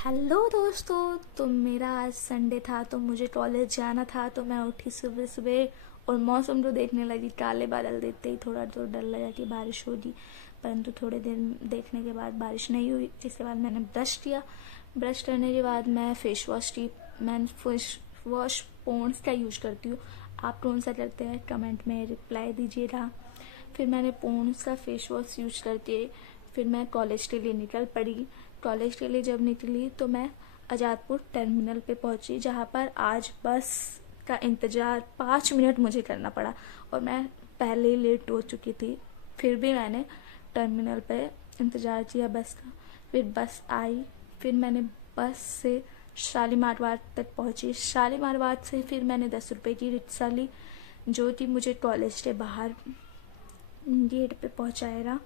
Hello दोस्तों। तो मेरा आज संडे था तो मुझे कॉलेज जाना था, तो मैं उठी सुबह सुबह और मौसम तो देखने लगी। काले बादल देखते ही थोड़ा तो डर लगा कि बारिश होगी, परंतु थोड़े देर देखने के बाद बारिश नहीं हुई। जिसके बाद मैंने ब्रश किया। ब्रश करने के बाद मैं फेस वॉश पॉन्ड्स का यूज करती हूँ। आप कौन सा करते हैं कमेंट में रिप्लाई दीजिएगा। फिर मैंने पॉन्ड्स का फेस वॉश यूज करके फिर मैं कॉलेज के लिए निकल पड़ी। कॉलेज के लिए जब निकली तो मैं आज़ादपुर टर्मिनल पे पहुंची, जहाँ पर आज बस का इंतज़ार 5 मिनट मुझे करना पड़ा और मैं पहले ही लेट हो चुकी थी। फिर भी मैंने टर्मिनल पे इंतज़ार किया बस का। फिर बस आई। फिर मैंने बस से शालीमार बाग तक पहुंची। शालीमार बाग से फिर मैंने 10 रुपए की रिक्शा ली, जो कि मुझे कॉलेज के बाहर गेट पे पहुंचाएगा।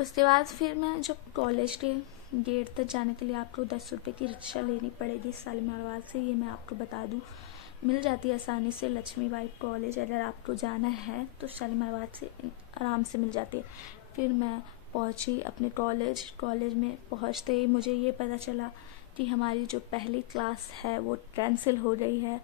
उसके बाद फिर मैं जब कॉलेज के गेट तक जाने के लिए आपको 10 रुपए की रिक्शा लेनी पड़ेगी शालीमार बाग से, ये मैं आपको बता दूं। मिल जाती है आसानी से लक्ष्मीबाई कॉलेज। अगर आपको जाना है तो शालीमार बाग से आराम से मिल जाती है। फिर मैं पहुंची अपने कॉलेज में पहुंचते ही मुझे ये पता चला कि हमारी जो पहली क्लास है वो कैंसिल हो गई है।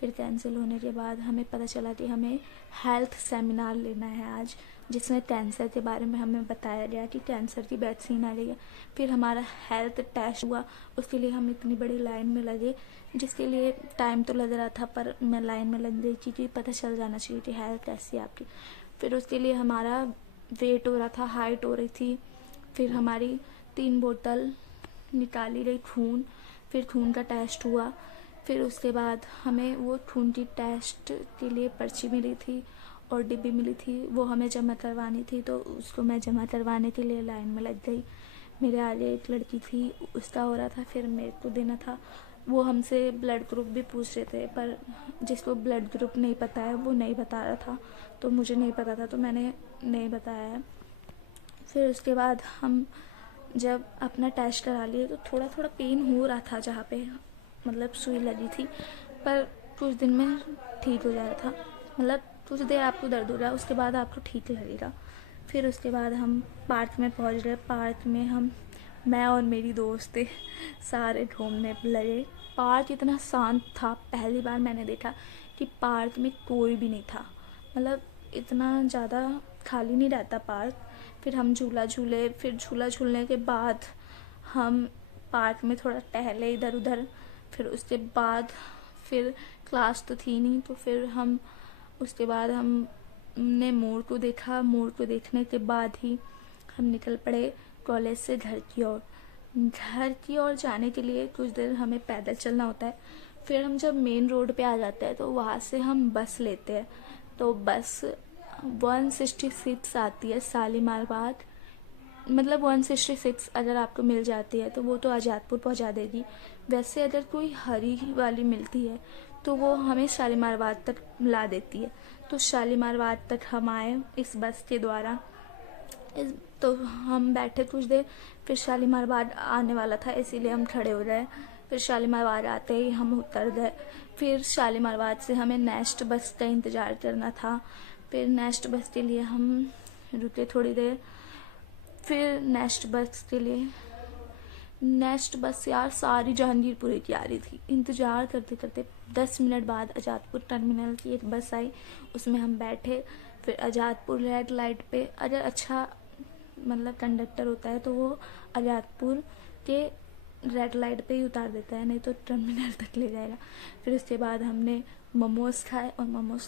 फिर कैंसिल होने के बाद हमें पता चला कि हमें हेल्थ सेमिनार लेना है आज, जिसमें कैंसर के बारे में हमें बताया गया कि कैंसर की वैक्सीन आ रही है। फिर हमारा हेल्थ टेस्ट हुआ, उसके लिए हम इतनी बड़ी लाइन में लगे, जिसके लिए टाइम तो लग रहा था, पर मैं लाइन में लग गई क्योंकि पता चल जाना चाहिए कि हेल्थ कैसी है आपकी। फिर उसके लिए हमारा वेट हो रहा था, हाइट हो रही थी। फिर हमारी 3 बोतल निकाली गई खून। फिर खून का टेस्ट हुआ। फिर उसके बाद हमें वो खून की टेस्ट के लिए पर्ची मिली थी और डिब्बी मिली थी, वो हमें जमा करवानी थी। तो उसको मैं जमा करवाने के लिए लाइन में लग गई। मेरे आगे एक लड़की थी, उसका हो रहा था, फिर मेरे को देना था। वो हमसे ब्लड ग्रुप भी पूछ रहे थे, पर जिसको ब्लड ग्रुप नहीं पता है वो नहीं बता रहा था। तो मुझे नहीं पता था तो मैंने नहीं बताया है। फिर उसके बाद हम जब अपना टेस्ट करा लिए तो थोड़ा थोड़ा पेन हो रहा था, जहाँ पे मतलब सुई लगी थी, पर कुछ दिन में ठीक हो जा रहा था। मतलब कुछ देर आपको दर्द हो रहा है, उसके बाद आपको ठीक लगेगा। फिर उसके बाद हम पार्क में पहुंच गए। पार्क में मैं और मेरी दोस्त थे, सारे घूमने लगे। पार्क इतना शांत था, पहली बार मैंने देखा कि पार्क में कोई भी नहीं था। मतलब इतना ज़्यादा खाली नहीं रहता पार्क। फिर हम झूला झूले। फिर झूला झूलने के बाद हम पार्क में थोड़ा टहले इधर उधर। फिर उसके बाद फिर क्लास तो थी नहीं, तो फिर हम उसके बाद हमने मोर को देखा। मोर को देखने के बाद ही हम निकल पड़े कॉलेज से घर की ओर। घर की ओर जाने के लिए कुछ देर हमें पैदल चलना होता है। फिर हम जब मेन रोड पे आ जाते हैं तो वहाँ से हम बस लेते हैं। तो बस 166 आती है शालीमार बाग। मतलब 166 अगर आपको मिल जाती है तो वो तो आज़ादपुर पहुंचा देगी। वैसे अगर कोई हरी वाली मिलती है तो वो हमें शालीमार बाग तक ला देती है। तो शालीमार बाग तक हम आए इस बस के द्वारा। इस तो हम बैठे कुछ देर। फिर शालीमार बाग आने वाला था, इसीलिए हम खड़े हो गए। फिर शालीमार बाग आते ही हम उतर गए। फिर शालीमार बाग से हमें नेक्स्ट बस का इंतज़ार करना था। फिर नेक्स्ट बस के लिए हम रुके थोड़ी देर। फिर नेक्स्ट बस यार सारी जहांगीरपुरी की आ रही थी। इंतज़ार करते करते 10 मिनट बाद आज़ादपुर टर्मिनल की एक बस आई, उसमें हम बैठे। फिर आज़ादपुर रेड लाइट पे, अगर अच्छा मतलब कंडक्टर होता है तो वो आज़ादपुर के रेड लाइट पे ही उतार देता है, नहीं तो टर्मिनल तक ले जाएगा। फिर उसके बाद हमने मोमोज खाए और मोमोज